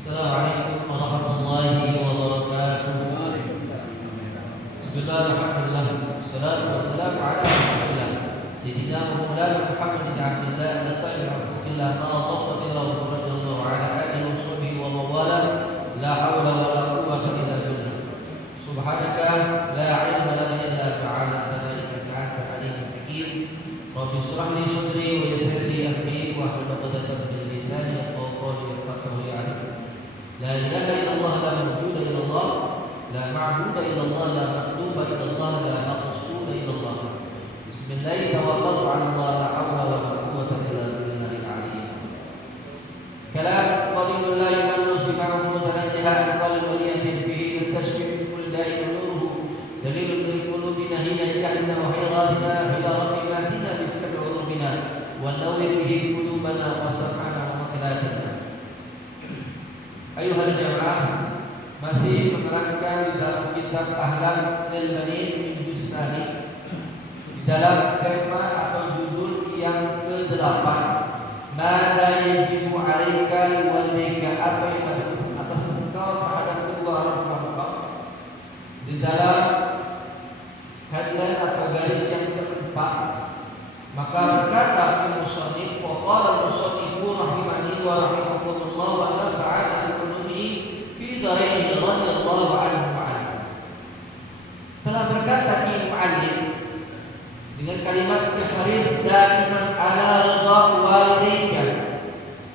Assalamualaikum warahmatullahi wabarakatuh. Bismillah, alhamdulillah, wassalatu wassalamu ala rasulillah Sayyidina Muhammad bin Abdillah al-Tayyib al-Fuqillah ma'atafadillah wa radiyallahu ala alihi wa sahbihi wa mawala. La hawla wa la quwwata illa billah. Subhanaka la ilma lana illa ma'alamtana innaka antal alimul hakim. Rabbi shrah li sadri wa yassir li amri wa hlul 'uqdatam min lisani yafqahu qawli yafqahu ya'lam. La ilaha illallah, la mawjuda illallah, la ma'buda illallah, la maqduba illallah, la maqsuda illallah. Bismillah tawakkaltu 'ala Allah, la hawla wa la quwwata illa billahil 'aliyyil 'azim. Kalam qalilun la yumallu sima'uhu tanajjaha qalbun yatim fihi yastashfi min kulli da'in nuruhu dalilun lil qulubina hina yahna wa hayratina ila rabbimatina bis-sab'i urubina wa nawwir bihi qulubana wa sam'ana wa maqlatina. Ayuhal jamaah, masih menerangkan di dalam kitab Ahlam al-Banin min Jusani, di dalam tema atau judul yang ke-8, Mada yajibu 'alaika liwalidayka, apa yang wajib atas engkau terhadap kedua orang tua engkau. Di dalam headline atau garis yang keempat, maka berkata al-musannif, wa qala al-musannifu rahimani wa rahimakumullah wa nafa'ana radhiyallahu anhu telah berkata Ki Mu'allim dengan kalimat ihris daiman ala ridha walidayka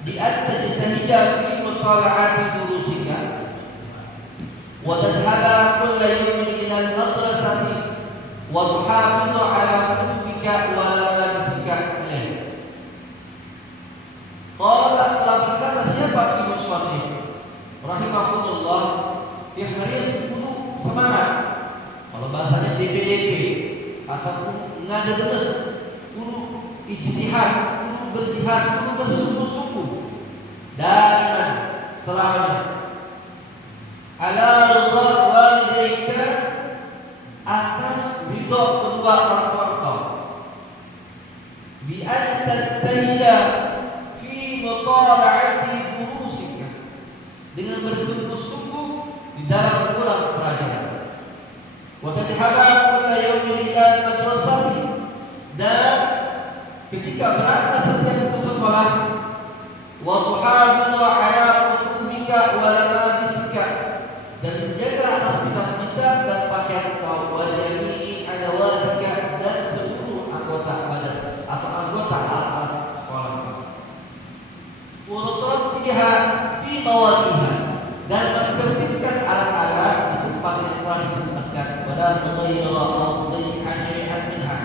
bi an tajtahida fi mutala'ati durusika wa tadhhaba kulla yawmin ila al-madrasati wa tuhafidhu ala kutubika wa labisika ilayhi. Qala, telah berkata siapa Ki Musannif rahimahullah, ihris kudu semangat. Kalau bahasanya DPDP ataupun ngada terus, kudu ijtihad, kudu berjihad, kudu bersungguh-sungguh dan selamanya. Ala ridha walidayka, atas ridha kedua orang tua engkau. Bi an tattahida fi mutala'ati durusika, dengan bersungguh-sungguh di dalam mengulang pelajaran. Wa tadhhaba kulla yawmin ila madrasati, dan ketika berangkat setiap ke sekolah, wa tuhafidhu ala kutubika wa labisika, dan menjaga atas kitab-kitab dan pakaian kau, wa jami'i adawatika, dan seluruh anggota badan atau anggota alat sekolah. Wa turattibiha fi mawadiha, dan menertibkan alat-alat di tempat yang telah ditempatkan. Wala tughayyira shay'an minha,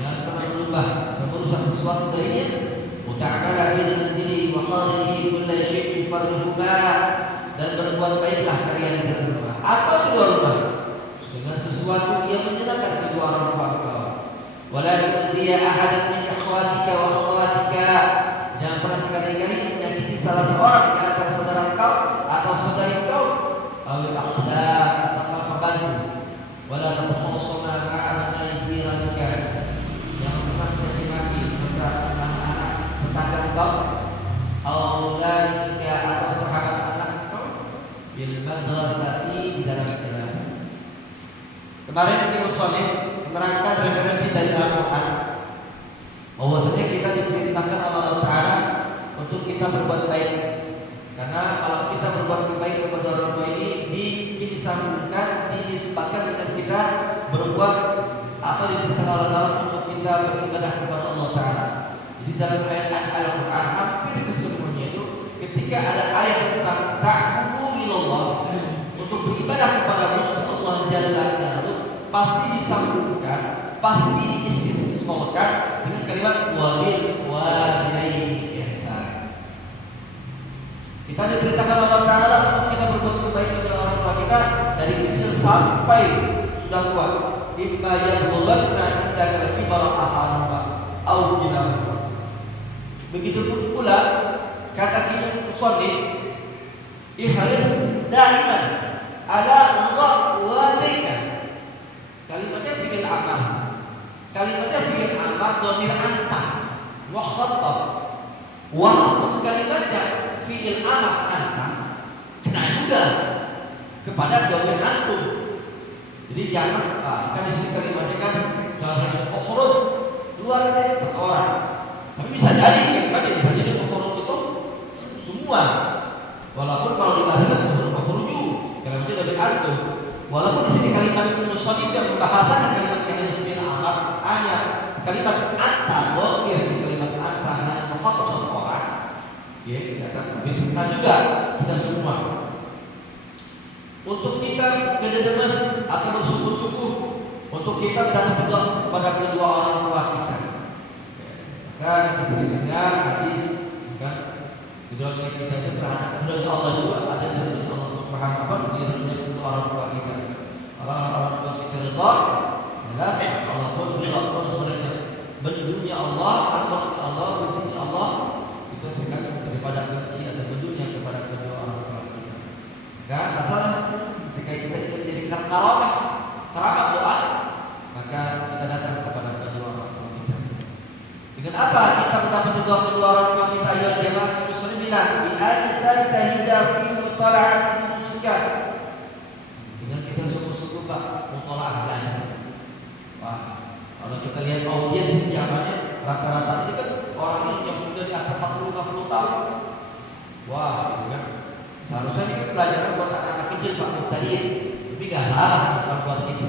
jangan pernah berubah merusak sesuatu darinya, muta'amala bil diri wa khalihi kulli syai'in farjuhuma, dan berbuat baiklah kalian di dalam rumah atau di luar rumah dengan sesuatu yang menyenangkan kedua orang tua engkau. Wala tu'dhiya ahadan min akhwatika wa akhawatika, jangan pernah sekali-kali menyakiti salah seorang di antara saudara engkau atau saudari engkau, awil akhlaq atau pembantu. Wala takhasama ma'ana jiranatika, jangan pernah mencaci maki serta anak-anak tetangga engkau, auladika atau sahabat anak engkau, bil madrasati, di dalam kelas. Kemarin Ibnu Shalih menerangkan referensi dari Al-Quran bahwasanya kita diperintahkan oleh Allah Ta'ala untuk kita berbuat baik, karena kalau kita berbuat baik kepada orang tua ini disambungkan, dinisbatkan dengan kita berbuat atau diperintahkan Allah Ta'ala untuk kita beribadah kepada Allah Ta'ala. Jadi dalam ayat Al-Quran hampir keseluruhannya itu ketika ada ayat tentang ta'budu ilallah, untuk beribadah kepada Allah Jalla Jalaluhu, pasti disambungkan, pasti diistisqalkan dengan kalimat wabil walidaini ihsan. Kita diperintahkan Allah Ta'ala untuk kita berbuat baik kepada orang tua kita dari kecil sampai sudah tua. Imma yablughanna indaka al-kibara ahaduhuma aw kilahuma. Begitupun pula kata Ibnu Shalih, ihris daiman ala Allah walidayka. Kalimatnya fi'il amal. Kalimatnya fi'il amal dhamir anta wa khatab. Walaupun kalimatnya fi'il amal anta, kena juga kepada dhamir antum. Jadi jangan kan di sini kalimatnya kan jangan ukhrud, keluar dari orang. Tapi bisa jadi kalimatnya bisa jadi ukhrud itu semua. Walaupun kalau dibahasakan ukhruju, kalimatnya dhamir antum. Walaupun di sini kalimat Ibnu Shalih yang membahasakan kalimat yang disebut amal, hanya kalimat anta, dhamir kalimat anta hanya mukhatab satu orang. Ya, kita juga kita semua untuk kita kededemas atau bersungguh-sungguh untuk kita mendapat doa kepada kedua orang tua kita. Maka kita sering dengar hadis kan, doa kita itu terhadap doa Allah juga ada dari Allah Subhanahu wa taala di kedua orang tua kita. Orang tua kita ridha, jelas Allah pun ridha pun sebenarnya. Bendunya Allah, takutnya Allah, bendunya Allah itu dekat daripada benci atau bendunya kepada kedua orang tua kita. Dan asal ketika kita jadi keramat doa, maka kita datang kepada kedua orang tua kita. Dengan apa kita mendapat doa kedua orang tua kita? Ya jemaah muslimina, bi ayati tahida fi mutala'at muslikat. Dengan kita sungguh-sungguh Pak mutola'ah belajar. Wah, kalau kita lihat audiens jamannya rata-rata ini kan orangnya yang sudah di atas 40-50 tahun. Wah, gitu kan. Seharusnya ini kan pelajaran buat anak-anak kecil Pak Muhtadin. Tapi nggak salah bukan buat kita.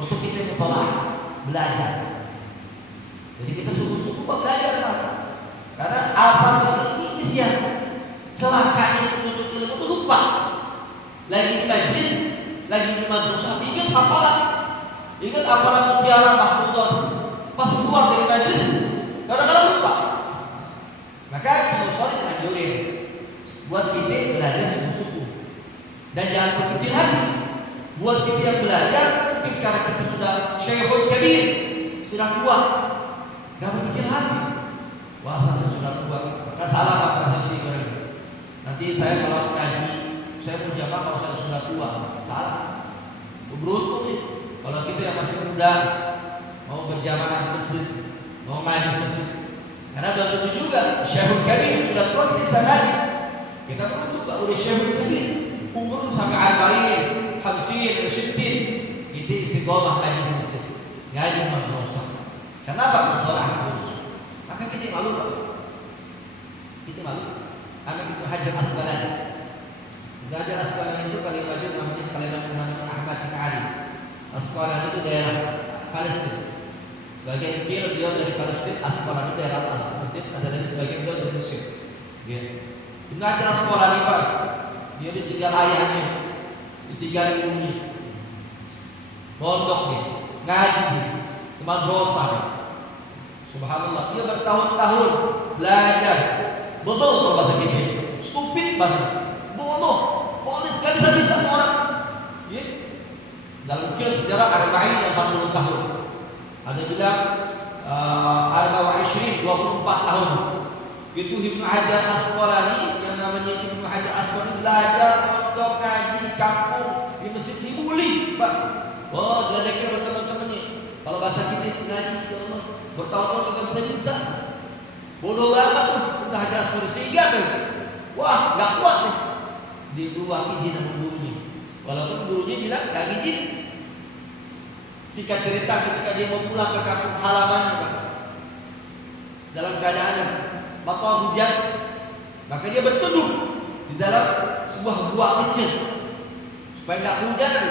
Untuk kita mutola'ah belajar. Jadi kita sungguh-sungguh belajar Pak. Karena al-fatul ini sih celakanya menuntut ilmu itu lupa. Lagi di majlis, lagi di madrasah, ingat hafalan. Ingat hafalan mutiara mahfudhah. Pas keluar dari majlis, kadang-kadang lupa. Maka Ibnu Shalih ngajurin buat kita belajar sungguh-sungguh. Dan jangan berkecil hati. Buat kita yang belajar, mungkin karena kita sudah syekhun kabir, sudah tua, gak berkecil hati. Wah, saya sudah tua, maka salah Pak persepsi mereka. Nanti saya kalau ngaji, saya berjamaah kalau saya sudah tua, salah. Beruntung nih, kalau kita yang masih muda mau berjamaah di masjid, mau ngaji di masjid. Karena belum tentu juga syekhun kabir sudah tua kita bisa ngaji. Kita beruntung Pak, udah syekhun kabir, umur sampai arba'in, hamsin, sittin, kita istiqomah ngaji di masjid, ngaji di madrasah. Kenapa mutola'ah terus? Maka kita malu Pak. Kita malu. Anak itu Hajar Asqalani. Hajar Asqalani itu kalimatnya namanya kalimat Ahmad bin Ali. Asqalani itu daerah Palestina. Bagian kiri beliau dari Palestina, Asqalani daerah Palestina, ada lagi sebagian beliau dari Mesir. Ibnu Hajar Asqalani Pak, dia ditinggal ayahnya, ditinggal ibunya, mondok nih, ngaji nih, ke madrasah nih. Subhanallah, dia bertahun-tahun belajar. Bebel kalau bahasa kita, stupid banget, bodoh, polis gak bisa orang. Ya. Dalam kisah sejarah Arba'in yang 40 tahun. Ada bilang Arba'in 24 tahun. Itu Ibnu Hajar Asqalani, yang namanya Ibnu Hajar Asqalani belajar untuk ngaji di kampung, di masjid, dibully, Pak. Oh, diledekin teman-temannya. Kalau bahasa kita ngaji, ya Allah, bertahun-tahun gak bisa. Bodoh banget tuh, Ibnu Hajar Asqalani sehingga kan. Wah, gak kuat nih. Dia keluar izin sama gurunya. Walaupun gurunya bilang gak izin. Singkat cerita, ketika dia mau pulang ke kampung halamannya, Pak, dalam keadaan bakal hujan, maka dia berteduh di dalam sebuah gua kecil supaya nggak kehujanan.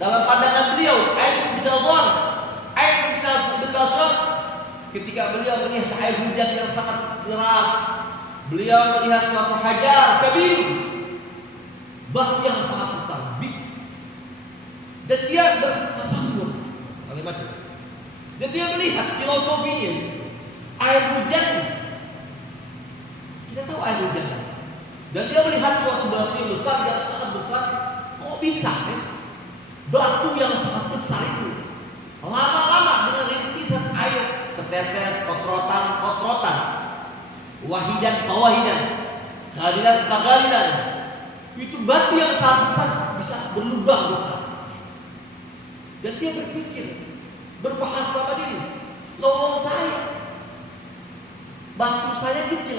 Dalam pandangan beliau, air bidazar, air bidazar, ketika beliau melihat air hujan yang sangat deras, beliau melihat suatu hajar kabir, batu yang sangat besar, big, dan dia bertafakur kalimat itu. Dan dia melihat filosofinya. Air hujan, kita tahu air hujan, dan dia melihat suatu batu yang besar, yang sangat besar. Kok bisa batu yang sangat besar itu lama-lama dengan rintisan air, setetes, kotrotan, wahidan, pawahidan, kalilan, tagalilan, itu batu yang sangat besar bisa berlubang besar. Dan dia berpikir, berbahasa sama diri, lowong saya, batu saya kecil,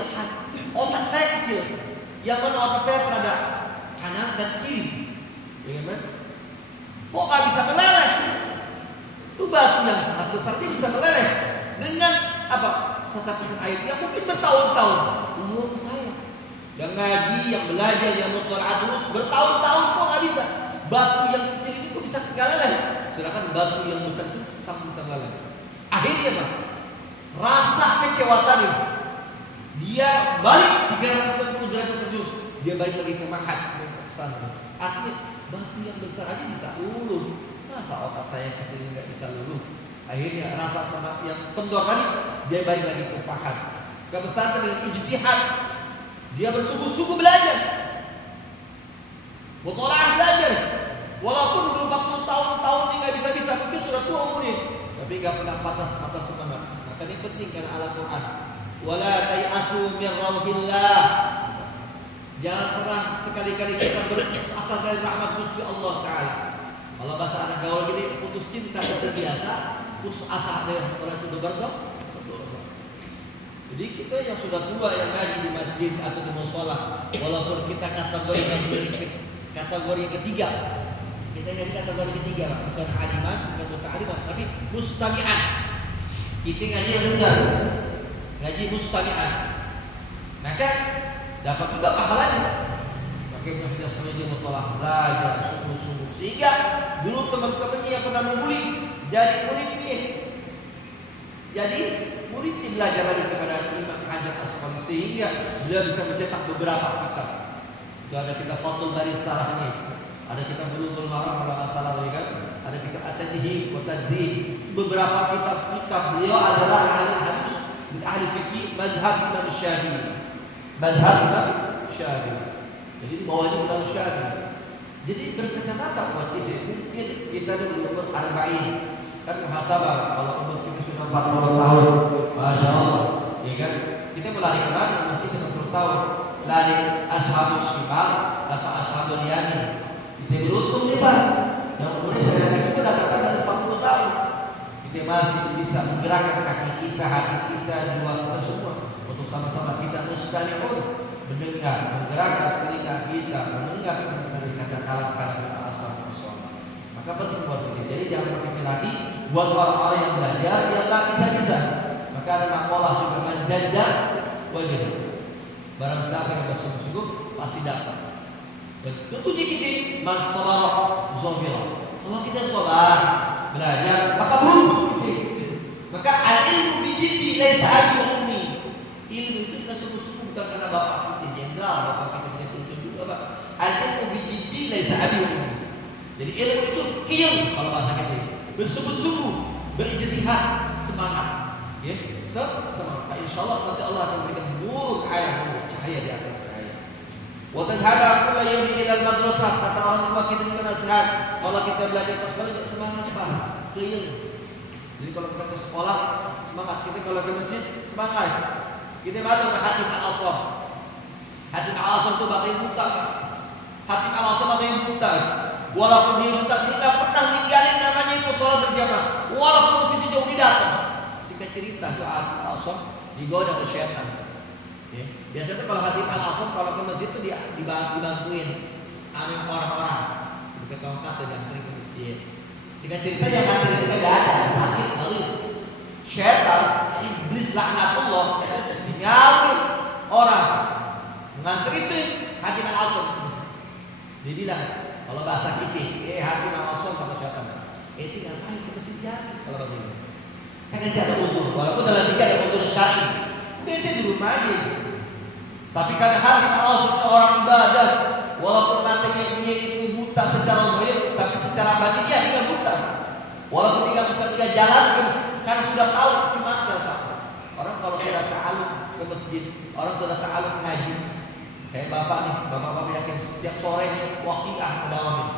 otak saya kecil. Yang mana otak saya terhadap kanan dan kiri, ya kan? Kok gak bisa meleleh? Itu batu yang sangat besar, dia bisa meleleh dengan apa? Setetesan air yang mungkin bertahun-tahun. Lalu saya yang ngaji, yang belajar, yang mutola'ah terus bertahun-tahun kok gak bisa. Batu yang kecil ini kok bisa meleleh? Silakan batu yang besar itu sama bisa meleleh. Akhirnya Pak, rasa kecewa tadi, dia balik 360 derajat Celcius, dia balik lagi ke mahat, ke sana. Artinya batu yang besar aja bisa luluh, masa otak saya kecil nggak bisa luluh? Akhirnya rasa sama yang kendor tadi, dia balik lagi ke mahat. Kebesaran dengan ijtihad, dia bersungguh-sungguh belajar, mutola'ah belajar, walaupun udah 40 tahun dia nggak bisa, mungkin sudah tua umurnya, tapi nggak pernah patah semangat. Maka ini penting karena ala Quran. Wala tayasu min rauhillah. Jangan pernah sekali-kali kita berputus asa dari rahmat Gusti Allah Taala. Kalau bahasa anak gaul gini, putus cinta itu biasa, putus asa dari rahmat Allah itu berdoa. Jadi kita yang sudah tua yang ngaji di masjid atau di mushola, walaupun kita kategori ketiga, kita jadi kategori ketiga, bukan aliman, bukan muta'aliman, tapi mustami'an. Kita ngaji yang dengar, ngaji mustami'an, maka dapat juga pahalanya. Pakai kita semuanya mutolak belajar sungguh-sungguh, sehingga dulu teman-temannya yang pernah membuli jadi muridnya, belajar lagi kepada Imam Hajar Asqalani, sehingga dia bisa mencetak beberapa kitab. Itu ada kitab Fathul Bari Sarahnya, ada kitab Bulughul Maram kalau nggak salah lagi kan, ada kitab At-Tajhid wa Tadzhib. Beberapa kitab beliau adalah ahli hadis dan ahli fikih mazhab Imam Syafi'i. Jadi di bawahnya Imam Syafi'i. Jadi berkacamata buat kita. Mungkin kita dulu umur 40, kan muhasabah kalau umur kita sudah 40 tahun, masya Allah, ya kan? Kita melari kemana? Mungkin kita 40 tahun, lari ashabul shimal atau ashabul yamin. Kita beruntung nih Pak, yang umurnya saya sudah katakan dari 40 tahun. Kita masih bisa menggerakkan kaki kita, hati kita, jiwa kita semua untuk sama-sama kita mustami'un, mendengar, menggerakkan telinga kita, mendengar dari kata-kata asal sholat. Maka penting buat kita. Jadi jangan berpikir lagi buat orang-orang yang belajar yang tak bisa. Maka ada makalah juga menjanda wajib. Barang siapa yang bersungguh-sungguh pasti dapat. Dan tentunya kita masalah zomira. Kalau kita sholat, belajar, maka beruntung kita. Maka al-ilmu bijiddi laisa al-ummi. Ilmu itu kita sungguh-sungguh bukan karena bapak kita jenderal, bapak kita punya tuntun juga Pak. Al-ilmu bijiddi laisa al-ummi. Jadi ilmu itu qiyam kalau bahasa kita. Bersungguh-sungguh, berijtihad, semangat. Ya, semangat. Insyaallah nanti Allah akan berikan nur cahaya di atas cahaya. Wa tadhaba kullu yawmin ila al-madrasah, kata orang tua kita juga nasihat. Kalau kita belajar ke sekolah semangat Pak. Jadi kalau kita ke sekolah semangat, kita kalau ke masjid semangat. Kita malu ke Hatim Al-Aswam. Hatim Al-Aswam itu bakal buta. Hatim Al-Aswam ada yang buta. Walaupun dia buta, dia tidak pernah ninggalin namanya itu sholat berjamaah. Walaupun masjid jauh dia datang. Singkat cerita itu Hatim Al-Aswam digoda oleh syaitan. Ya. Biasanya kalau Hatim Al-Aswam kalau ke masjid itu dia dibantuin amin orang-orang. Ketika tongkat dan antri ke masjid. Singkat cerita yang antri itu tidak ada, sakit kali. Syaitan, iblis laknatullah, nyari orang ngantri itu Hatim Al-Aswam. Dia bilang, kalau bahasa kita, Hatim Al-Aswam kata syaitan, tinggal main ke masjid jadi kalau bahasa ini. Kan nanti ada uzur, walaupun dalam tiga ada uzur syar'i, dia di rumah aja. Tapi karena Hatim Al-Aswam itu orang ibadah, walaupun matanya dia itu buta secara zahir, tapi secara batin dia nggak buta. Walaupun dia bisa jalan, karena sudah tahu cuma tahu. Orang kalau sudah ta'aluk ke masjid, orang sudah ta'aluk ngaji. Kayak bapak nih, bapak-bapak yakin setiap sore nih waqiah mendawamin.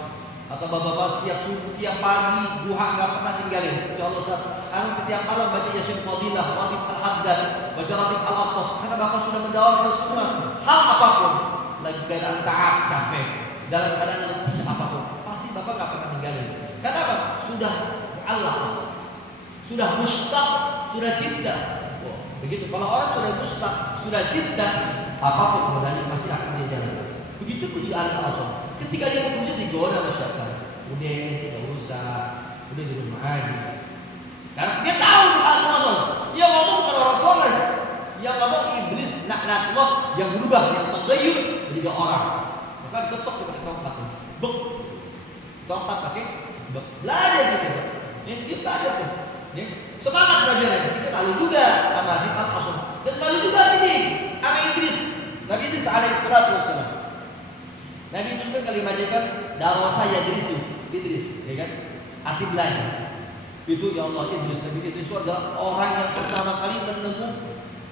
Atau bapak-bapak setiap subuh, tiap pagi, duha nggak pernah tinggalin. Ya Allah Ustaz, karena setiap malam baca Yasin Fadilah, Ratib Al-Haddad, baca Ratib Al-Attas. Karena bapak sudah mendawamkan semua hal apapun, lagi keadaan ta'ab, capek, dalam keadaan letih apapun, pasti bapak nggak pernah tinggalin. Kenapa? Sudah Allah, sudah mustaq, sudah cinta. Begitu. Kalau orang sudah mustaq, sudah cinta, apapun kemudian masih akan dia jalan. Begitu pun di Al-Aswam. Ketika dia mau masjid digoda masyarakat, udah tidak usah, udah di rumah aja. Karena dia tahu Al-Aswam. Dia ngomong bukan orang soleh, yang ngomong iblis laknatullah yang berubah, yang tagayyur menjadi orang. Maka diketok dengan tongkat, bek, tongkat pakai bek. Belajar gitu. Dia belajar tuh. Semangat belajarnya. Kita malu juga sama Hatim Al-Aswam. Dan malu juga ini sama Idris. Nabi Idris alaihi salatu wassalam. Nabi Idris kan kalimat dia kan darasa Idris, ya kan? Arti belajar. Itu ya Allah Idris. Nabi Idris itu adalah orang yang pertama kali menemu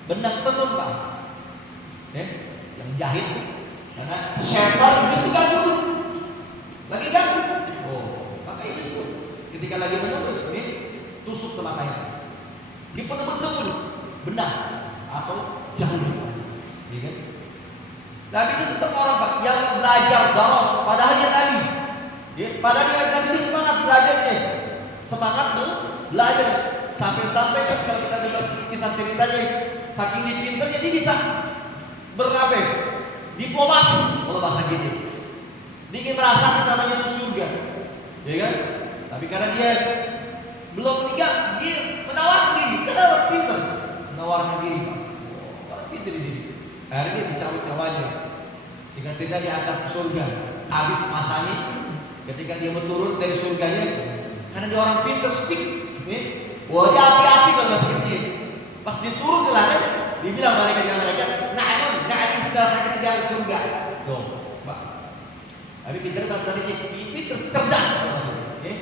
benang tenun Pak. Yang jahit. Karena syaitan Idris itu ganggu. Lagi ganggu. Maka Idris itu ketika lagi menenun ini tusuk ke matanya. Dia penemu benang atau jahit. Ya kan? Nabi itu tetap orang Pak yang belajar daros, padahal dia Nabi. Padahal dia Nabi ini semangat belajarnya, semangat belajar sampai-sampai kan kalau kita dengar kisah ceritanya, saking pinternya dia bisa diplomasi kalau bahasa gitu. Dia ingin merasakan namanya itu surga, ya kan? Tapi karena dia belum meninggal, dia menawarkan diri, karena orang pinter menawarkan diri Pak. Orang pinter diri. Akhirnya dia dicabut nyawanya. Jika cerita diangkat ke surga, habis masanya, ketika dia turun dari surganya, karena dia orang pintar speak, wah dia api-api kalau bahasa kecil. Pas dia turun ke langit, dia bilang malaikat, na'alim segala saya ketinggalan surga. Tuh, Pak. Tapi pintar bahasa kecil, pintar cerdas maksudnya.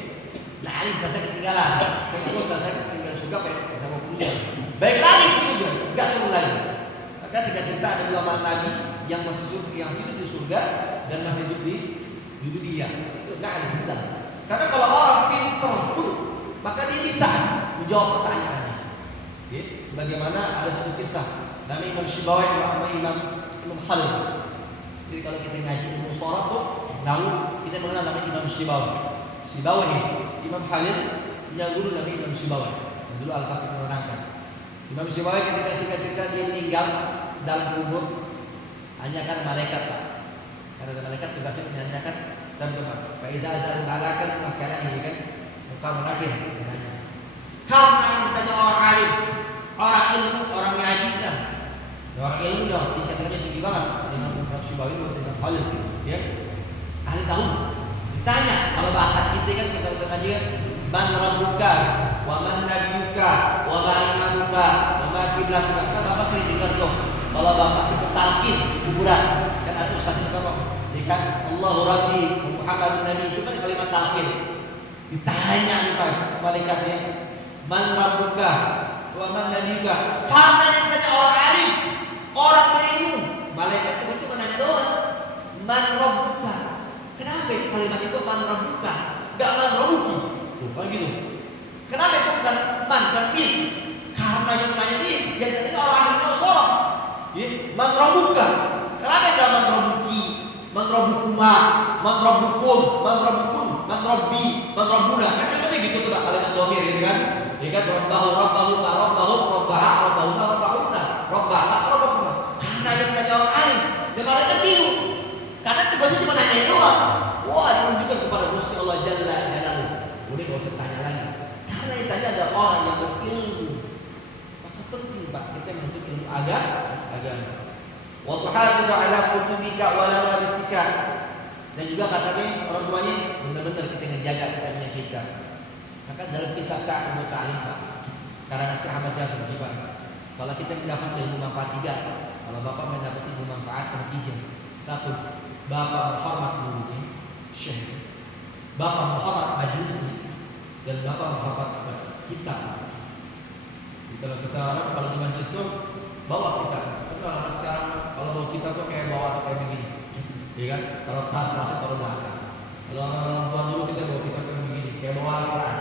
Na'alim segala saya ketinggalan. Saya ketinggalan surga, saya mau kuliah. Baik lagi ke surga, enggak turun lagi. Maka singkat cerita ada dua nabi yang masih hidup di surga dan masih hidup di dunia. Itu enggak ada cerita. Karena kalau orang pintar pun maka dia bisa menjawab pertanyaannya. Sebagaimana ada satu kisah nama Imam Syibawi sama Imam Khalil. Jadi kalau kita ngaji ilmu sharaf tuh, kita mengenal nama Imam Syibawi. Syibawi ini Imam Khalil punya guru nama Imam Syibawi. Dulu Al-Fatih menerangkan. Imam Syibawi ketika singkat cerita dia meninggal dalam kubur, hanya kan malaikat Pak. Karena malaikat tugasnya menyanyikan dan doa. Faidah dan malaikat makanya ini kan bukan lagi. Karena yang ditanya orang alim, orang ilmu, orang ngaji kan. Orang ilmu dong tingkatannya tinggi banget. Dengan Imam Syibawi dengan Khalil, ya. Ahli tahu. Ditanya kalau bahasa kita kan kita ngaji kan man rabbuka wa man nabiyuka wa ma imamuka wa ma qiblatuka. Kan Bapak sering dengar tuh kalau Bapak itu talqin di kuburan kan ada ustaz suka ngomong kan Allahu Rabbi Muhammadun Nabi itu kan kalimat talqin. Ditanya nih Pak malaikatnya Man rabbuka wa man nabiyuka. Karena yang ditanya orang alim, orang berilmu. Malaikat itu cuma nanya doang. Man rabbuka. Kenapa kalimat itu man rabbuka? Gak man rabbuki. Tuh, kan gitu. Kenapa itu bukan man dan bin? Karena yang nanya ini, yang ditanya orang alim itu seorang. Man rabbuka. Kenapa gak man rabbuki? Man rabbukuma, man rabbukum, man rabbukun, man rabbi, man rabbuna. Kan kalimatnya gitu tuh Pak, kalimat dhamir gitu kan. Ya kan rabbahu rabbahuma rabbahum rabbaha rabbahuna rabbahunna rabbaha rabbahuma. Karena yang ditanya orang alim, dan malaikat bingung. Karena tugasnya cuma nanya doang. Wah, ditunjukkan kepada Gusti Allah Jalla Jalaluhu. Udah enggak usah tanya lagi. Karena yang tanya ada orang yang berilmu. Maka penting Pak kita menuntut ilmu agama. Wa tuhafidhu ala kutubika wa lawarisika. Dan juga katanya orang tuanya benar-benar kita menjaga kitabnya kita. Maka dalam kitab Ta'lim Ta'lim Pak, karena Syekh Ahmad Jabir gimana? Kalau kita mendapat ilmu manfaat 3, kalau Bapak mendapat ilmu manfaat 3. 1, Bapak menghormat gurunya, Syekh. Bapak menghormat majelisnya, dan Bapak menghormat kitab. Kalau kita orang kalau di majelis itu bawa kitab. Kalau sekarang kalau bawa kitab tuh kayak bawa kayak begini. Iya kan? Kalau tas masuk taruh belakang. Kalau orang tua dulu kita bawa kitab kayak begini, kayak bawa Al-Quran.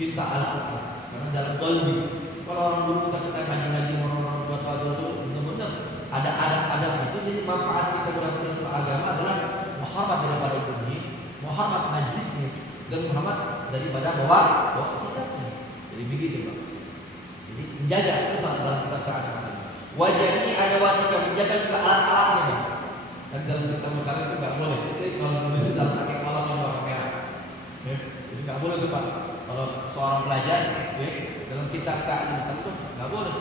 Cinta Al-Quran. Karena dalam qalbi. Kalau orang dulu kita ngaji orang tua dulu benar-benar ada adab itu. Jadi manfaat kita berarti ilmu agama adalah menghormat daripada ibunya, menghormat majlisnya, dan menghormat daripada bawa kitabnya. Jadi begitu Pak. Jadi menjaga itu dalam kitab agama. Wajahnya ada wajib menjaga juga alat-alatnya Pak. Dan dalam kitab makanan itu nggak boleh. Jadi kalau menulis itu dalam pakai kolam yang warna merah. Jadi nggak boleh tuh Pak. Kalau seorang pelajar, dalam kitab Ta'lim itu nggak boleh.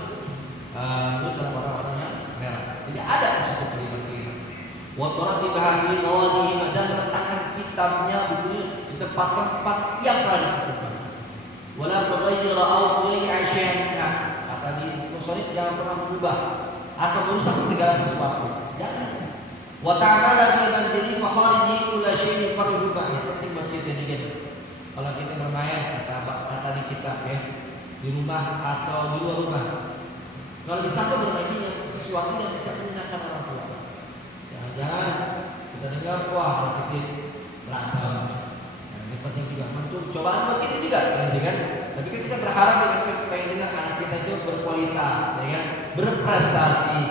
Itu dalam warna-warnanya merah. Jadi ada satu kalimat-kalimat. Waktu di bahagia nawajihi dan meletakkan kitabnya bukunya di tempat-tempat yang telah ditentukan. Wala tughayyira aw tughayyi syai'an. Kata di Musonif jangan pernah mengubah atau merusak segala sesuatu. Jangan. Wa ta'ala bi manzili makhariji kulli syai'in farduka. Penting buat kita ini. Kalau kita bermain kata di kitab ya, di rumah atau di luar rumah. Kalau di sana bermainnya sesuatu yang bisa menyenangkan orang tua. Jangan kita dengar wah kalau kita berantem. Yang penting juga untuk cobaan buat kita juga, ya kan? Tapi kan kita berharap dengan anak kita itu berkualitas, ya kan? Berprestasi.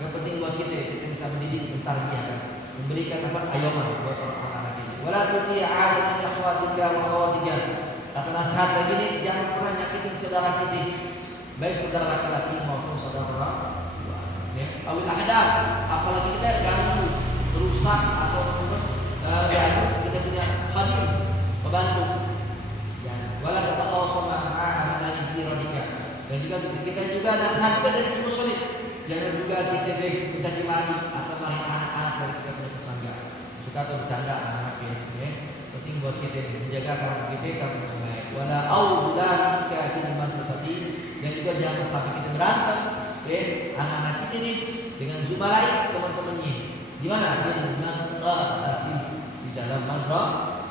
Yang penting buat kita bisa mendidik mentarbiyahkan, memberikan ayoman buat anak-anak ini. Wala tuti ahad min akhwatika wa akhawatika. Kata nasihat lagi nih, jangan pernah nyakitin saudara kita, baik saudara laki-laki maupun saudara perempuan. Ya, awil ahadab, apalagi kita ganggu, rusak atau ganggu kita punya hadir, membantu. Dan wala tataqawsama ma'ana intiradika. Dan juga kita juga nasihat juga dari Muslim. Jangan juga kita mencaci maki atau marahi anak-anak dari kita punya tetangga. Suka atau bercanda anak-anak ya. Penting buat kita menjaga kamu kita kamu yang baik. Wala aulad kita iman bersati. Dan juga jangan sampai kita berantem ya anak-anak kita ini dengan zumalai teman-temannya. Di mana? Di madrasah di dalam madrasah.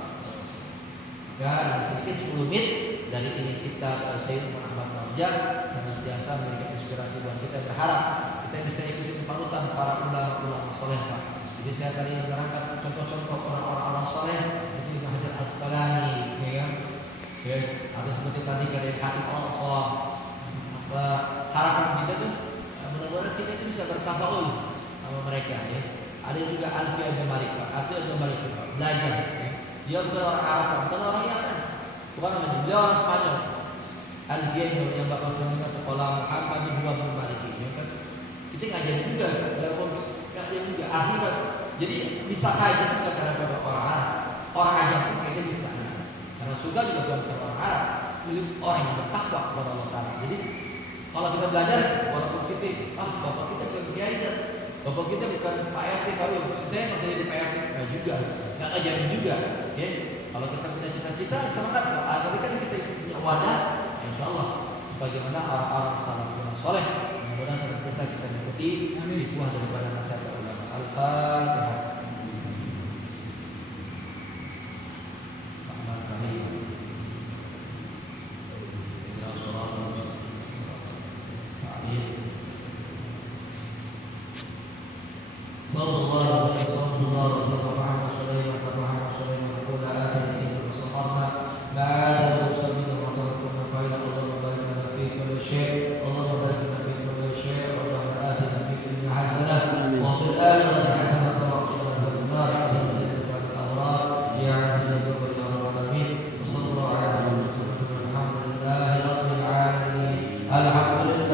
Dan sedikit 10 menit dari ini kita Sayyid Muhammad Raja senantiasa memberikan inspirasi buat kita, berharap kita bisa ikuti panutan para ulama-ulama soleh Pak. Jadi saya tadi menerangkan contoh-contoh orang-orang soleh seperti Ibnu Hajar Asqalani, ya, atau seperti tadi dari Habib Al-Aqsa. Harapan kita tuh mudah-mudahan kita itu bisa bertafaul sama mereka ya. Ada juga Alfiyah bin Malik Pak, belajar ya. Dia bukan orang Arab, bukan orang Yaman, bukan orang Jepang, dia orang Spanyol. Alfiyah yang Bapak sudah dengar sekolah Muhammad bin Malik ya kan. Kita ngajarin juga dalam ngajarin juga artinya. Jadi bisa ngajar juga terhadap orang Arab. Orang Arab pun kayaknya bisa. Karena surga juga bukan orang Arab, milik orang yang bertakwa kepada Allah Taala. Jadi kalau kita belajar, walaupun kita, bapak kita bukan kiai aja, bapak kita bukan Pak RT, kalau saya masih jadi Pak RT, juga, nggak ngajarin juga, ya. Kalau kita punya cita-cita, semangat, tapi kan kita punya wadah, insya Allah, bagaimana orang-orang salafun soleh, mudah-mudahan senantiasa kita mengikuti buah daripada nasihat ulama. Al-Fatihah. Alhamdulillah.